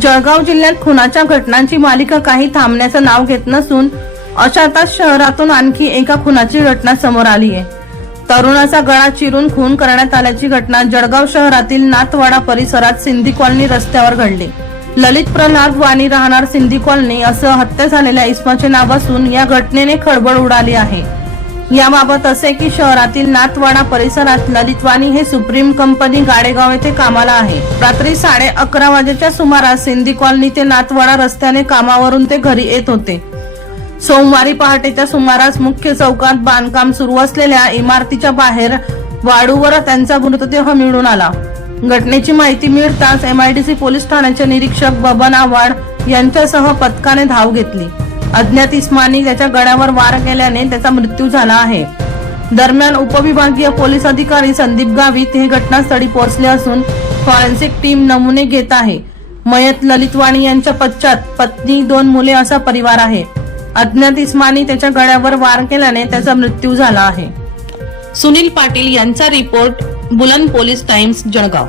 जळगाव जिल्ह्यात खुनाच्या घटनांची मालिका काही थांबण्याचं नाव घेत नसून अशातच शहरातून आणखी एका खुनाची घटना समोर आली आहे. तरुणाचा गळा चिरून खून करण्यात आल्याची घटना जळगाव शहरातील नाथवाडा परिसरात सिंधी कॉलनी रस्त्यावर घडली. ललित प्रल्हाद वाणी राहणार सिंधी कॉलनी असं हत्या झालेल्या इस्माचे नाव असून या घटनेने खळबळ उडाली आहे. याबाबत असे की शहरातील नाथवाडा परिसरात ललितवाणी हे सुप्रीम कंपनी गाडेगाव येथे कामाला आहे. रात्री साडे अकरा वाजेच्या सुमारास सिंधी कॉलनी ते नाथवाडा रस्त्याने कामावरून ते घरी येत होते. सोमवारी पहाटेच्या सुमारास मुख्य चौकात बांधकाम सुरू असलेल्या इमारतीच्या बाहेर वाळूवर त्यांचा मृतदेह मिळून आला. घटनेची माहिती मिळताच एमआयडीसी पोलीस ठाण्याचे निरीक्षक बबन आव्हाड यांच्यासह पथकाने धाव घेतली. अज्ञात इस्मानी त्याच्या गळ्यावर वार केल्याने त्याचा मृत्यू झाला आहे. दरम्यान उपविभागीय पोलीस अधिकारी संदीप गावित हे घटनास्थळी पोहोचले असून फॉरेन्सिक टीम नमुने घेत आहे. मयत ललितवाणी यांच्या पश्चात पत्नी दोन मुले असा परिवार आहे. अज्ञात इस्मानी त्याच्या गळ्यावर वार केल्याने त्याचा मृत्यू झाला आहे. सुनील पाटील यांचा रिपोर्ट बुलंद पोलीस टाइम्स जळगाव.